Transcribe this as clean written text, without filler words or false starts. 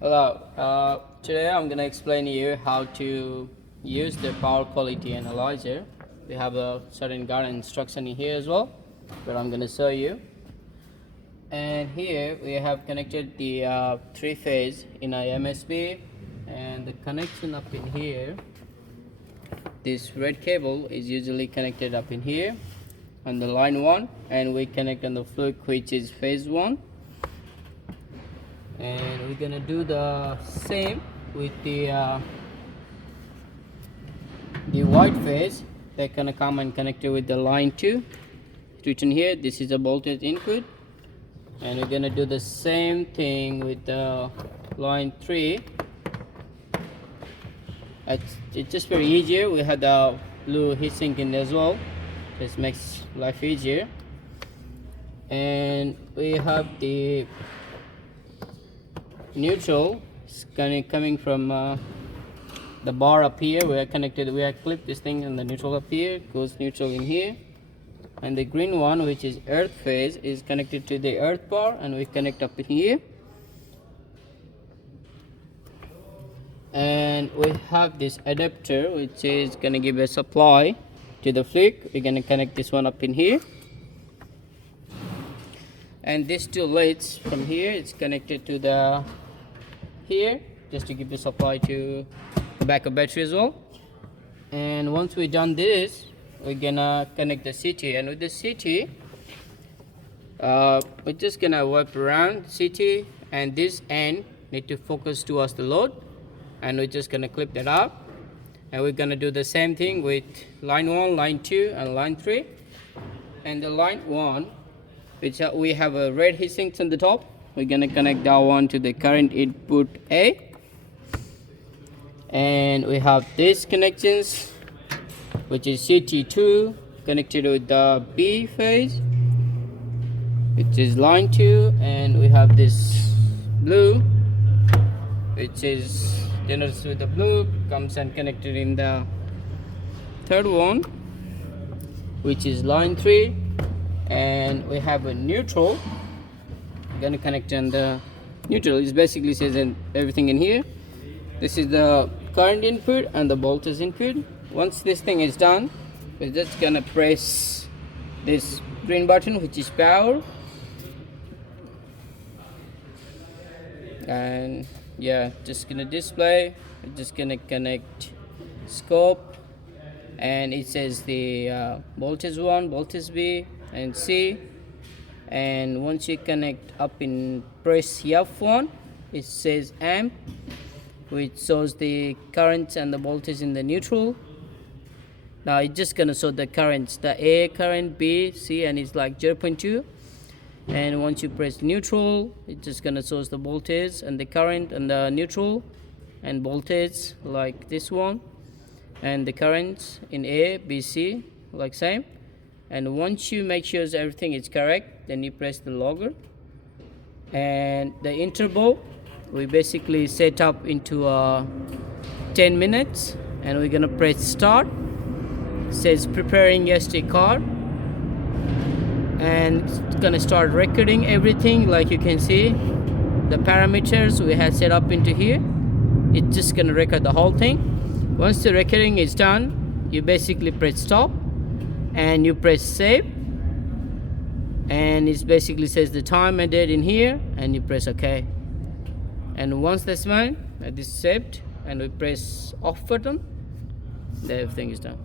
Hello, today I'm going to explain to you how to use the power quality analyzer. We have a certain guide instruction in here as well, but I'm going to show you. And here we have connected the three-phase in a MSB, and the connection up in here, this red cable is usually connected up in here on the line 1, and we connect on the Fluke, which is phase 1. And we're gonna do the same with the white phase. They're gonna come and connect it with the line 2. Written here, this is a voltage input, and we're gonna do the same thing with the line 3. It's just very easier. We had the blue heatsink in there as well. This makes life easier. And we have the neutral coming from the bar up here. We are clipped this thing in the neutral up here, goes neutral in here, and the green one, which is earth phase, is connected to the earth bar, and we connect up in here. And we have this adapter which is going to give a supply to the Fluke. We're going to connect this one up in here, and these two leads from here, it's connected to the here, just to give the supply to the backup battery as well. And once we done this, we're gonna connect the CT, and with the CT we're just gonna wipe around CT, and this end need to focus towards the load, and we're just gonna clip that up. And we're gonna do the same thing with line 1, line 2, and line 3. And the line 1, which we have a red heatsink on the top, we're gonna connect that one to the current input A. And we have these connections, which is CT2 connected with the B phase, which is line 2, and we have this blue, which is generates with the blue, comes and connected in the third one, which is line 3. And we have a neutral. We're gonna connect on the neutral. It basically says everything in here. This is the current input and the voltage input. Once this thing is done, we're just gonna press this green button, which is power, and yeah, just gonna display. We're just gonna connect scope, and it says the voltage 1, voltage B, and C. And once you connect up in press F1, it says amp, which shows the currents and the voltage in the neutral. Now it's just gonna show the currents, the A current, B, C, and it's like 0.2. And once you press neutral, it's just gonna show the voltage and the current and the neutral, and voltage like this one, and the currents in A, B, C, like same. And once you make sure everything is correct, then you press the logger. And the interval we basically set up into 10 minutes, and we're gonna press start. It says preparing SD card, and it's gonna start recording everything. Like you can see, the parameters we had set up into here, it's just gonna record the whole thing. Once the recording is done, you basically press stop, and you press save, and it basically says the time and date in here, and you press OK. And once that's done, this is saved, and we press off button, then everything is done.